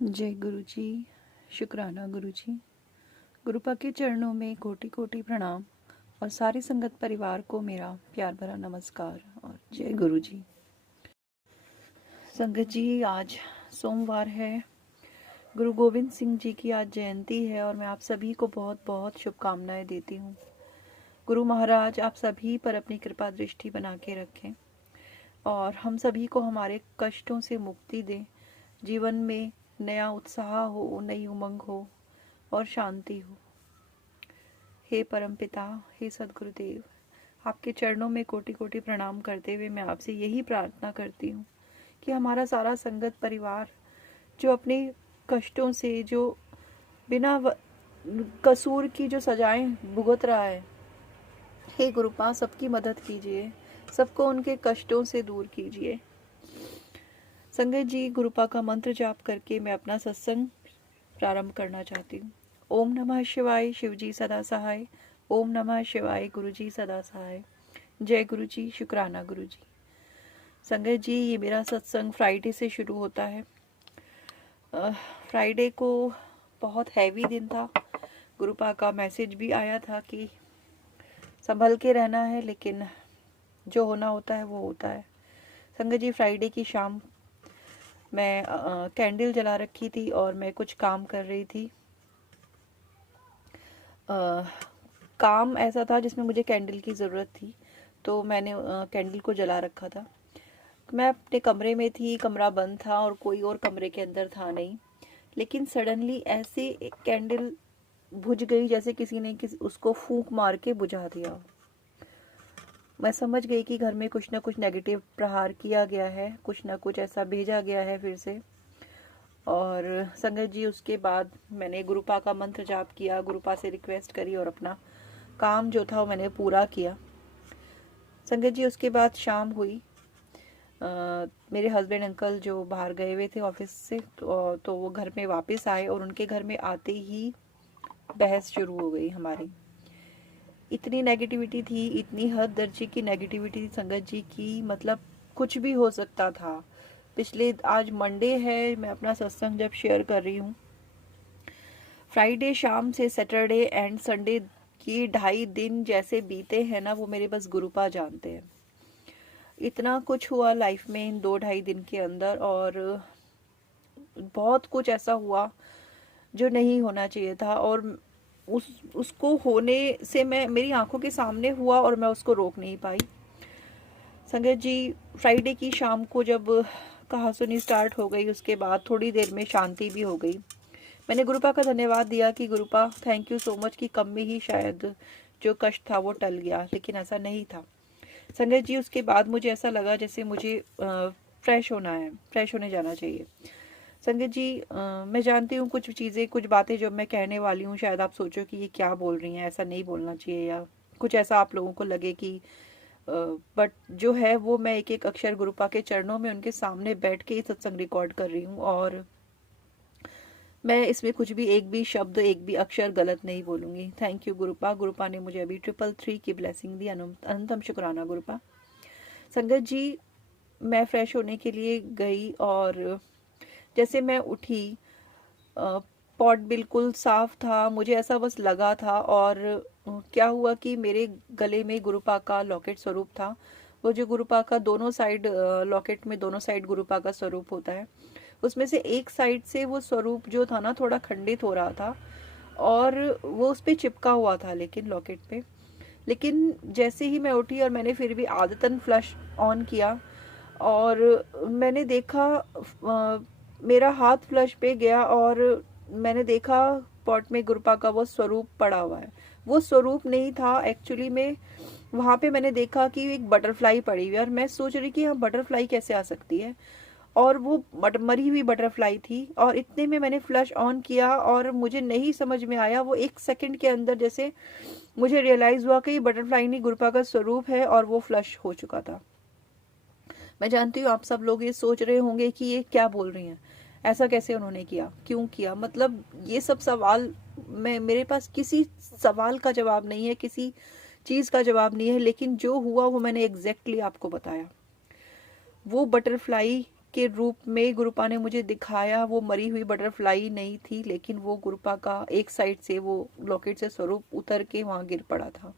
जय गुरु जी। शुक्राना गुरु जी। गुरुपा के चरणों में कोटि कोटि प्रणाम और सारी संगत परिवार को मेरा प्यार भरा नमस्कार और जय गुरु जी। संगत जी, आज सोमवार है, गुरु गोविंद सिंह जी की आज जयंती है और मैं आप सभी को बहुत बहुत शुभकामनाएं देती हूँ। गुरु महाराज आप सभी पर अपनी कृपा दृष्टि बना के रखें और हम सभी को हमारे कष्टों से मुक्ति दें, जीवन में नया उत्साह हो, नई उमंग हो और शांति हो। हे परमपिता, हे सद्गुरुदेव, आपके चरणों में कोटि कोटि प्रणाम करते हुए मैं आपसे यही प्रार्थना करती हूँ कि हमारा सारा संगत परिवार जो अपने कष्टों से, जो बिना कसूर की जो सजाएं भुगत रहा है, हे गुरुपा सबकी मदद कीजिए, सबको उनके कष्टों से दूर कीजिए। संगत जी, गुरुपा का मंत्र जाप करके मैं अपना सत्संग प्रारंभ करना चाहती हूँ। ओम नमः शिवाय, शिव जी सदा सहाय। ओम नमः शिवाय, गुरु जी सदा सहाय। जय गुरु जी, शुक्राना गुरु जी। संगत जी, ये मेरा सत्संग फ्राइडे से शुरू होता है। फ्राइडे को बहुत हैवी दिन था। गुरुपा का मैसेज भी आया था कि संभल के रहना है, लेकिन जो होना होता है वो होता है। संगत जी, फ्राइडे की शाम मैं कैंडल जला रखी थी और मैं कुछ काम कर रही थी। काम ऐसा था जिसमें मुझे कैंडल की ज़रूरत थी, तो मैंने कैंडल को जला रखा था। मैं अपने कमरे में थी, कमरा बंद था और कोई और कमरे के अंदर था नहीं, लेकिन सडनली ऐसे एक कैंडल बुझ गई जैसे किसी ने उसको फूंक मार के बुझा दिया। मैं समझ गई कि घर में कुछ ना कुछ नेगेटिव प्रहार किया गया है, कुछ ना कुछ ऐसा भेजा गया है फिर से। और संगत जी, उसके बाद मैंने गुरुपा का मंत्र जाप किया, गुरुपा से रिक्वेस्ट करी और अपना काम जो था वो मैंने पूरा किया। संगत जी, उसके बाद शाम हुई। मेरे हस्बैंड अंकल जो बाहर गए हुए थे ऑफिस से, तो वो घर में वापस आए और उनके घर में आते ही बहस शुरू हो गई हमारी। इतनी नेगेटिविटी थी, इतनी हद दर्जे की नेगेटिविटी थी संगत जी की, मतलब कुछ भी हो सकता था। आज मंडे है, मैं अपना सत्संग जब शेयर कर रही हूँ, फ्राइडे शाम से सैटरडे एंड संडे की 2.5 दिन जैसे बीते हैं ना, वो मेरे बस गुरुपा जानते हैं। इतना कुछ हुआ लाइफ में इन 2-2.5 दिन के अंदर, और बहुत कुछ ऐसा हुआ जो नहीं होना चाहिए था, और उसको होने से मेरी आंखों के सामने हुआ और मैं उसको रोक नहीं पाई। संगत जी, फ्राइडे की शाम को जब कहासुनी स्टार्ट हो गई, उसके बाद थोड़ी देर में शांति भी हो गई। मैंने गुरुपा का धन्यवाद दिया कि गुरुपा थैंक यू सो मच कि कम में ही शायद जो कष्ट था वो टल गया, लेकिन ऐसा नहीं था। संगत जी, उसके बाद मुझे ऐसा लगा जैसे मुझे फ्रेश होना है, फ्रेश होने जाना चाहिए। संगत जी, मैं जानती हूँ कुछ चीज़ें, कुछ बातें जो मैं कहने वाली हूँ शायद आप सोचो कि ये क्या बोल रही हैं, ऐसा नहीं बोलना चाहिए, या कुछ ऐसा आप लोगों को लगे कि बट जो है वो मैं एक एक अक्षर गुरुपा के चरणों में उनके सामने बैठ के ही सत्संग रिकॉर्ड कर रही हूँ, और मैं इसमें कुछ भी, एक भी शब्द, एक भी अक्षर गलत नहीं बोलूँगी। Thank you गुरुपा। गुरुपा ने मुझे अभी 333 की ब्लेसिंग दी। अनंतम शुक्राना गुरुपा। संगत जी, मैं फ्रेश होने के लिए गई और जैसे मैं उठी, पॉट बिल्कुल साफ था, मुझे ऐसा बस लगा था। और क्या हुआ कि मेरे गले में गुरुपा का लॉकेट स्वरूप था। वो जो गुरुपा का दोनों साइड, लॉकेट में दोनों साइड गुरुपा का स्वरूप होता है, उसमें से एक साइड से वो स्वरूप जो था ना थोड़ा खंडित हो रहा था और वो उस पर चिपका हुआ था, लेकिन लॉकेट पे। लेकिन जैसे ही मैं उठी और मैंने फिर भी आदतन फ्लश ऑन किया और मैंने देखा, मेरा हाथ फ्लश पे गया और मैंने देखा पॉट में गुरुपा का वो स्वरूप पड़ा हुआ है। वो स्वरूप नहीं था एक्चुअली में, वहाँ पे मैंने देखा कि एक बटरफ्लाई पड़ी हुई है और मैं सोच रही कि हाँ, बटरफ्लाई कैसे आ सकती है, और वो मरी हुई बटरफ्लाई थी। और इतने में मैंने फ्लश ऑन किया और मुझे नहीं समझ में आया, वो 1 सेकंड के अंदर जैसे मुझे रियलाइज हुआ कि ये बटरफ्लाई नहीं, गुरुपा का स्वरूप है, और वो फ्लश हो चुका था। मैं जानती हूँ आप सब लोग ये सोच रहे होंगे कि ये क्या बोल रही हैं, ऐसा कैसे उन्होंने किया, क्यों किया, मतलब ये सब सवाल, मेरे पास किसी सवाल का जवाब नहीं है, किसी चीज़ का जवाब नहीं है, लेकिन जो हुआ वो मैंने एग्जैक्टली आपको बताया। वो बटरफ्लाई के रूप में गुरुपा ने मुझे दिखाया। वो मरी हुई बटरफ्लाई नहीं थी, लेकिन वो गुरुपा का एक साइड से वो लॉकेट से स्वरूप उतर के वहां गिर पड़ा था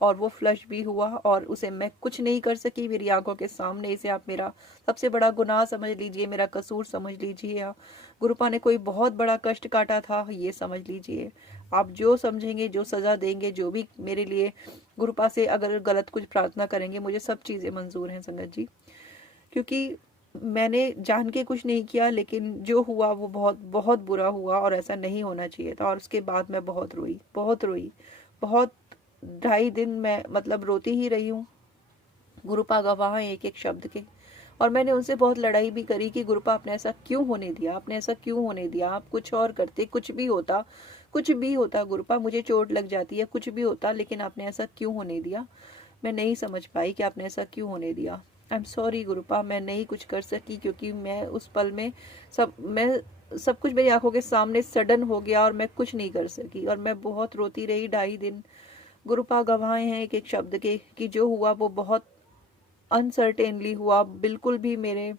और वो फ्लश भी हुआ और उसे मैं कुछ नहीं कर सकी मेरी आंखों के सामने। इसे आप मेरा सबसे बड़ा गुनाह समझ लीजिए, मेरा कसूर समझ लीजिए, या गुरुपा ने कोई बहुत बड़ा कष्ट काटा था ये समझ लीजिए। आप जो समझेंगे, जो सजा देंगे, जो भी मेरे लिए गुरुपा से अगर गलत कुछ प्रार्थना करेंगे, मुझे सब चीज़ें मंजूर हैं संगत जी, क्योंकि मैंने जान के कुछ नहीं किया, लेकिन जो हुआ वो बहुत बहुत बुरा हुआ और ऐसा नहीं होना चाहिए था। और उसके बाद मैं बहुत रोई, बहुत रोई, बहुत 2.5 दिन मैं मतलब रोती ही रही हूँ। गुरुपा गवाह हैं एक एक शब्द के। और मैंने उनसे बहुत लड़ाई भी करी कि गुरुपा आपने ऐसा क्यों होने दिया, आपने ऐसा क्यों होने दिया, आप कुछ और करते, कुछ भी होता, कुछ भी होता गुरुपा, मुझे चोट लग जाती है, कुछ भी होता, लेकिन आपने ऐसा क्यों होने दिया। मैं नहीं समझ पाई कि आपने ऐसा क्यों होने दिया। आई एम सॉरी गुरुपा, मैं नहीं कुछ कर सकी, क्योंकि मैं उस पल में सब कुछ मेरी आंखों के सामने सडन हो गया और मैं कुछ नहीं कर सकी और मैं बहुत रोती रही 2.5 दिन। गुरुपा गवाह हैं एक एक शब्द के कि जो हुआ वो बहुत अनसर्टेनली हुआ, बिल्कुल भी मेरे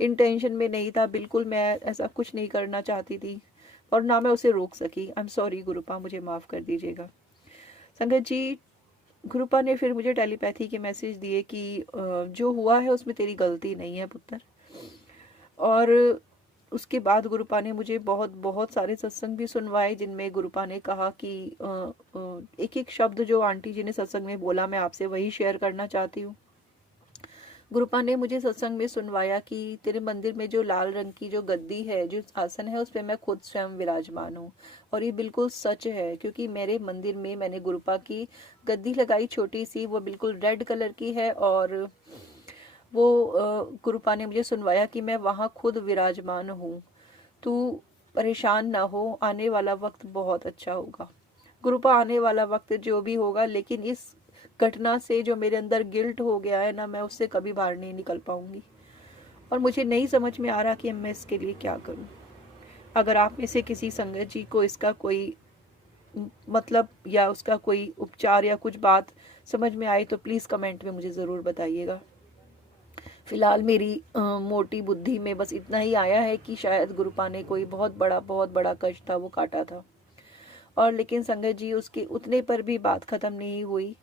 इंटेंशन में नहीं था, बिल्कुल मैं ऐसा कुछ नहीं करना चाहती थी और ना मैं उसे रोक सकी। आई एम सॉरी गुरुपा, मुझे माफ़ कर दीजिएगा। संगत जी, गुरुपा ने फिर मुझे टेलीपैथी के मैसेज दिए कि जो हुआ है उसमें तेरी गलती नहीं है पुत्र। और उसके बाद गुरुपा ने मुझे बहुत बहुत सारे सत्संग भी सुनवाए, जिनमें गुरुपा ने कहा कि एक एक शब्द जो आंटी जी ने सत्संग में बोला मैं आपसे वही शेयर करना चाहती हूँ। गुरुपा ने मुझे सत्संग में सुनवाया कि तेरे मंदिर में जो लाल रंग की जो गद्दी है, जो आसन है, उस पर मैं खुद स्वयं विराजमान हूँ। और ये बिल्कुल सच है, क्योंकि मेरे मंदिर में मैंने गुरुपा की गद्दी लगाई छोटी सी, वो बिल्कुल रेड कलर की है। और वो गुरुपा ने मुझे सुनवाया कि मैं वहाँ खुद विराजमान हूँ, तू परेशान ना हो, आने वाला वक्त बहुत अच्छा होगा। गुरुपा आने वाला वक्त जो भी होगा, लेकिन इस घटना से जो मेरे अंदर गिल्ट हो गया है ना, मैं उससे कभी बाहर नहीं निकल पाऊंगी और मुझे नहीं समझ में आ रहा कि मैं इसके लिए क्या करूं। अगर आप में से किसी संगत जी को इसका कोई मतलब या उसका कोई उपचार या कुछ बात समझ में आई तो प्लीज कमेंट में मुझे जरूर बताइएगा। फिलहाल मेरी मोटी बुद्धि में बस इतना ही आया है कि शायद गुरुपा ने कोई बहुत बड़ा कष्ट था वो काटा था। और लेकिन संगत जी, उसके उतने पर भी बात खत्म नहीं हुई।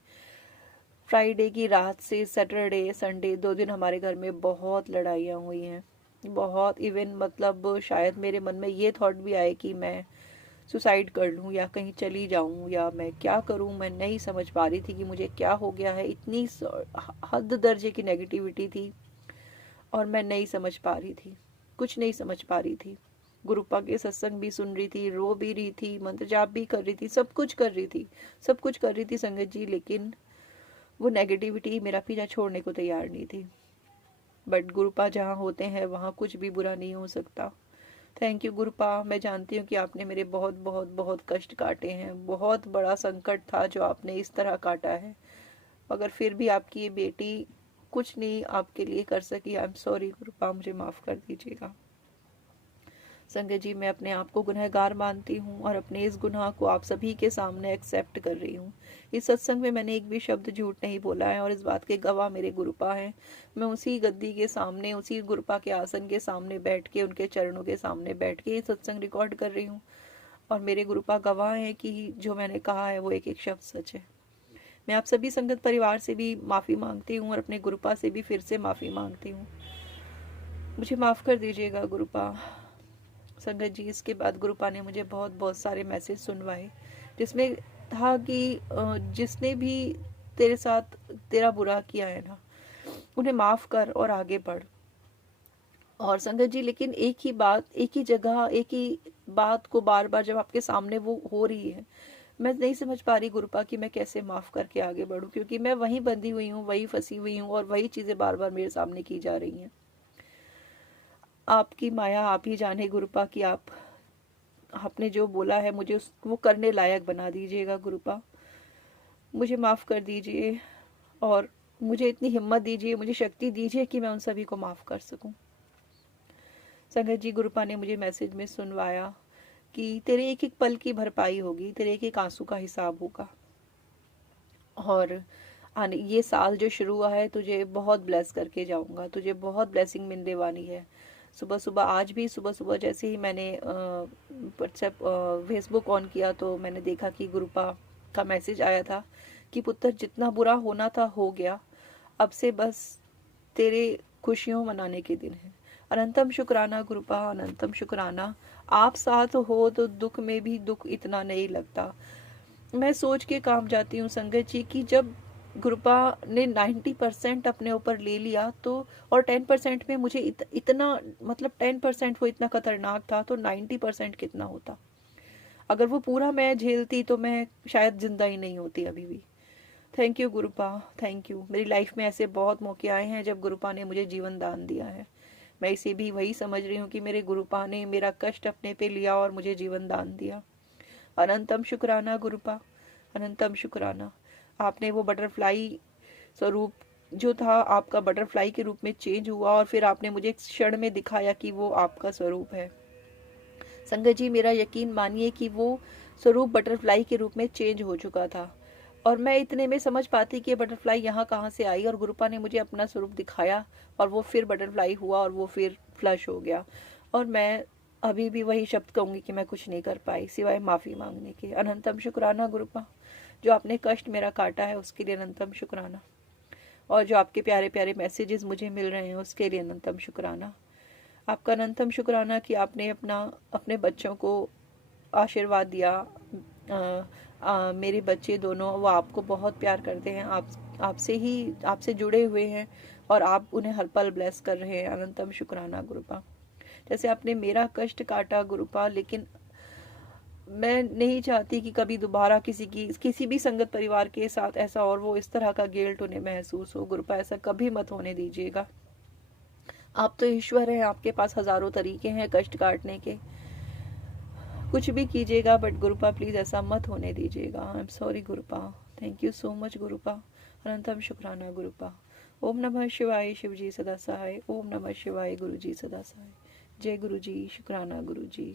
फ्राइडे की रात से सैटरडे संडे 2 दिन हमारे घर में बहुत लड़ाइयाँ हुई हैं, बहुत। इवन मतलब शायद मेरे मन में ये थॉट भी आए कि मैं सुसाइड कर लूँ या कहीं चली जाऊँ या मैं क्या करूँ। मैं नहीं समझ पा रही थी कि मुझे क्या हो गया है, इतनी हद दर्जे की नेगेटिविटी थी और मैं नहीं समझ पा रही थी, कुछ नहीं समझ पा रही थी। गुरुपा के सत्संग भी सुन रही थी, रो भी रही थी, मंत्र जाप भी कर रही थी, सब कुछ कर रही थी, सब कुछ कर रही थी संगत जी, लेकिन वो नेगेटिविटी मेरा पीछा छोड़ने को तैयार नहीं थी। बट गुरुपा जहाँ होते हैं वहाँ कुछ भी बुरा नहीं हो सकता। थैंक यू गुरुपा, मैं जानती हूँ कि आपने मेरे बहुत बहुत बहुत कष्ट काटे हैं, बहुत बड़ा संकट था जो आपने इस तरह काटा है, मगर फिर भी आपकी ये बेटी कुछ नहीं आपके लिए कर सकी। आई एम सॉरी गुरुपा, मुझे माफ़ कर दीजिएगा। संगत जी, मैं अपने आप को गुनहगार मानती हूँ और अपने इस गुनाह को आप सभी के सामने एक्सेप्ट कर रही हूँ। इस सत्संग में मैंने एक भी शब्द झूठ नहीं बोला है और इस बात के गवाह मेरे गुरुपा हैं। मैं उसी गद्दी के सामने, उसी गुरुपा के आसन के सामने बैठ के, उनके चरणों के सामने बैठ के ये सत्संग रिकॉर्ड कर रही हूँ और मेरे गुरुपा गवाह हैं कि जो मैंने कहा है वो एक एक शब्द सच है। मैं आप सभी संगत परिवार से भी माफ़ी मांगती हूँ और अपने गुरुपा से भी फिर से माफ़ी मांगती हूँ। मुझे माफ़ कर दीजिएगा गुरुपा। संगत जी, इसके बाद गुरुपा ने मुझे बहुत बहुत सारे मैसेज सुनवाए, जिसमें था कि जिसने भी तेरे साथ तेरा बुरा किया है ना, उन्हें माफ़ कर और आगे बढ़। और संगत जी, लेकिन एक ही बात, एक ही जगह, एक ही बात को बार बार जब आपके सामने वो हो रही है, मैं नहीं समझ पा रही गुरुपा कि मैं कैसे माफ़ करके आगे बढ़ूं, क्योंकि मैं वहीं बंधी हुई हूँ, वही फंसी हुई हूँ और वही चीज़ें बार बार मेरे सामने की जा रही हैं। आपकी माया आप ही जाने गुरुपा कि आपने जो बोला है मुझे वो करने लायक बना दीजिएगा गुरुपा। मुझे माफ़ कर दीजिए और मुझे इतनी हिम्मत दीजिए, मुझे शक्ति दीजिए कि मैं उन सभी को माफ़ कर सकूं। संगत जी, गुरुपा ने मुझे मैसेज में सुनवाया कि तेरे एक एक पल की भरपाई होगी, तेरे एक एक आंसू का हिसाब होगा। और आने ये साल जो शुरू हुआ है तुझे बहुत ब्लेस करके जाऊंगा, तुझे बहुत ब्लेसिंग मिलने वाली है। सुबह सुबह, आज भी सुबह सुबह जैसे ही मैंने व्हाट्सएप फेसबुक ऑन किया तो मैंने देखा कि गुरुपा का मैसेज आया था कि पुत्र जितना बुरा होना था हो गया, अब से बस तेरे खुशियों मनाने के दिन है। अनंतम शुक्राना गुरुपा, अनंतम शुक्राना। आप साथ हो तो दुख में भी दुख इतना नहीं लगता। मैं सोच के काम जाती हूँ संगत जी कि जब गुरुपा ने 90% अपने ऊपर ले लिया तो, और 10% में मुझे इतना, मतलब 10% वो इतना खतरनाक था तो 90% कितना होता। अगर वो पूरा मैं झेलती तो मैं शायद जिंदा ही नहीं होती अभी भी। Thank you गुरुपा, thank you. मेरी लाइफ में ऐसे बहुत मौके आए हैं जब गुरुपा ने मुझे जीवन दान दिया है। मैं इसे भी वही समझ रही हूँ कि मेरे गुरुपा ने मेरा कष्ट अपने पे लिया और मुझे जीवन दान दिया। अनंतम शुक्राना गुरुपा, अनंतम शुक्राना। आपने वो बटरफ्लाई स्वरूप जो था आपका बटरफ्लाई के रूप में चेंज हुआ और फिर आपने मुझे एक क्षण में दिखाया कि वो आपका स्वरूप है। संगत जी मेरा यकीन मानिए कि वो स्वरूप बटरफ्लाई के रूप में चेंज हो चुका था और मैं इतने में समझ पाती कि बटरफ्लाई यहाँ कहाँ से आई, और गुरुपा ने मुझे अपना स्वरूप दिखाया और वो फिर बटरफ्लाई हुआ और वो फिर फ्लश हो गया। और मैं अभी भी वही शब्द कहूंगी कि मैं कुछ नहीं कर पाई सिवाय माफ़ी मांगने के। अनंतम शुक्राना गुरुपा, जो आपने कष्ट मेरा काटा है उसके लिए अनंतम शुक्राना, और जो आपके प्यारे प्यारे मैसेजेस मुझे मिल रहे हैं उसके लिए अनंतम शुक्राना। आपका अनंतम शुक्राना कि आपने अपने बच्चों को आशीर्वाद दिया। मेरे बच्चे दोनों वो आपको बहुत प्यार करते हैं, आपसे जुड़े हुए हैं और आप उन्हें हर पल ब्लेस कर रहे हैं। अनंतम शुक्राना गुरुपा। जैसे आपने मेरा कष्ट काटा गुरुपा, लेकिन मैं नहीं चाहती कि कभी दोबारा किसी भी संगत परिवार के साथ ऐसा और वो इस तरह का गिल्ट उन्हें महसूस हो। गुरुपा ऐसा कभी मत होने दीजिएगा। आप तो ईश्वर हैं, आपके पास हजारों तरीके हैं कष्ट काटने के, कुछ भी कीजिएगा, बट गुरुपा प्लीज ऐसा मत होने दीजिएगा। आई एम सॉरी गुरुपा। थैंक यू सो मच गुरुपा, अनंतम शुक्राना गुरुपा। ओम नमः शिवाय, शिव जी सदा सहाय। ओम नमः शिवाय, गुरु जी सदा सहाय। जय गुरु जी, शुक्राना गुरु जी।